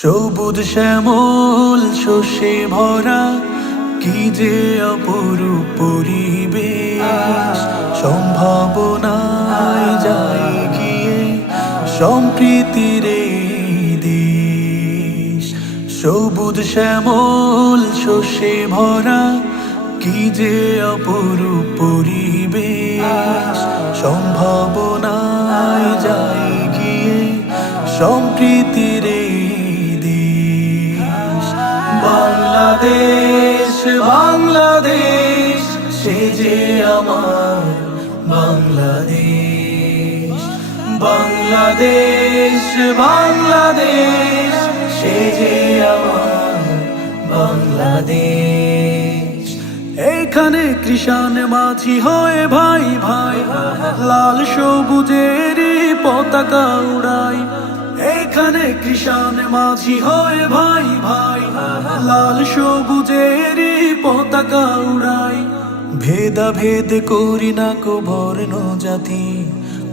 সবুজ শ্যামল শস্যে ভরা কি যে অপরূপ পরিবেশ, সম্ভাবনায় যায় গিয়ে সম্প্রীতির এই দেশ। সবুজ শ্যামল শস্যে ভরা কি যে অপরূপ পরিবেশ, সম্ভাবনায় যায় গিয়ে সম্প্রীতির এই দেশ। বাংলাদেশ বাংলাদেশ সে যে আমার বাংলাদেশ, বাংলাদেশ বাংলাদেশ সে যে আমার বাংলাদেশ। এখানে কৃষাণ মাঝি হয়ে ভাই ভাই লাল সবুজের পতাকা উড়াই। এখানে কৃষাণ মাঝি হয়ে ভাই ভাই লাল সবুজের পতাকা উড়াই। ভেদাভেদ করি না কো বর্ণ জাতি,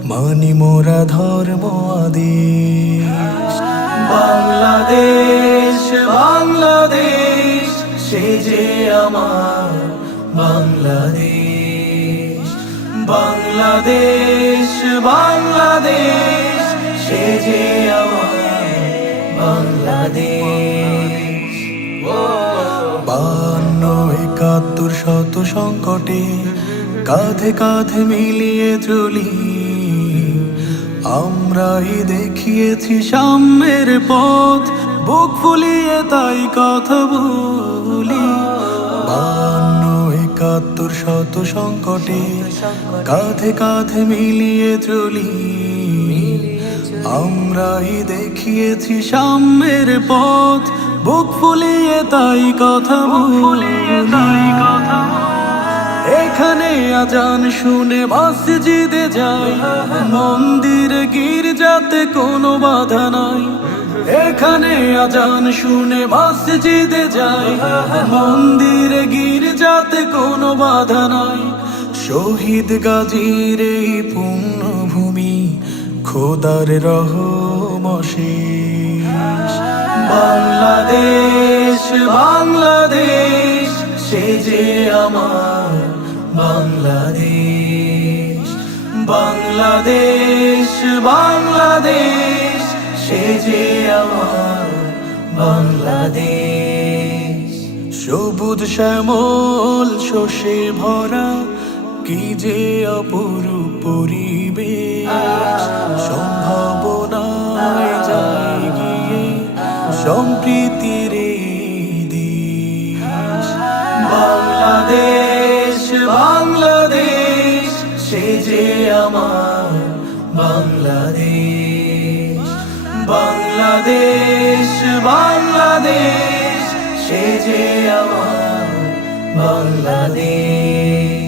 মানি মোরা ধর্ম আদেশ। বাংলাদেশ বাংলাদেশ সে যে আমার বাংলাদেশ, বাংলাদেশ বাংলাদেশ সে যে আমার বাংলাদেশ। 52-71 শত সংকটে কাঁধে কাঁধে মিলিয়ে চলি, আমরাই দেখিয়েছি সাম্যের পথ, বুক ফুলিয়ে তাই কথা বলি। 52-71 শত সংকটে কাঁধে কাঁধে মিলিয়ে চলি, আমরাই দেখিয়েছি সাম্যের পথ, বুক ফুলিয়ে তাই কথা বলি। এখানে আজান শুনে মসজিদে যাই, মন্দিরে গির্জাতে কোনো বাধা নাই। এখানে আজান শুনে মসজিদে যাই, মন্দিরে গির্জাতে কোনো বাধা নাই। শহীদ গাজীর এই পুণ্যভূমি, খোদার রহম অশেষ। বাংলাদেশ বাংলাদেশ সে যে আমার বাংলাদেশ, বাংলাদেশ বাংলাদেশ সে যে আমার বাংলাদেশ। সবুজ শ্যামল শস্যে ভরা কি যে অপরূপ পরিবেশ, সম্ভাবনায় যায় গিয়ে সম্প্রীতির এই দেশ। বাংলাদেশ বাংলাদেশ সে যে আমার বাংলাদেশ, বাংলাদেশ বাংলাদেশ সে যে আমার বাংলাদেশ।